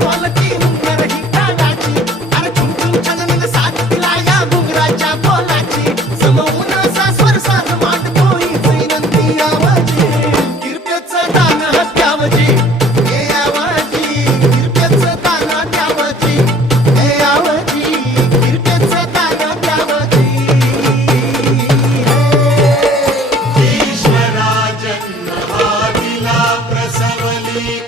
ढोलकी हुंदर ही कानाची, अरे झुमझुम छानन साथ दिला या घुंगराच्या बोलाची, समवून असा स्वर साध मांडतो हीच विनंती आवाजी, किरप्याचं दान हत्यावजी, हे आवाजी, किरप्याचं दान हत्यावजी, हे आवाजी, किरप्याचं दान हत्यावजी. ईश्वरा जन्म हा दिला प्रसवली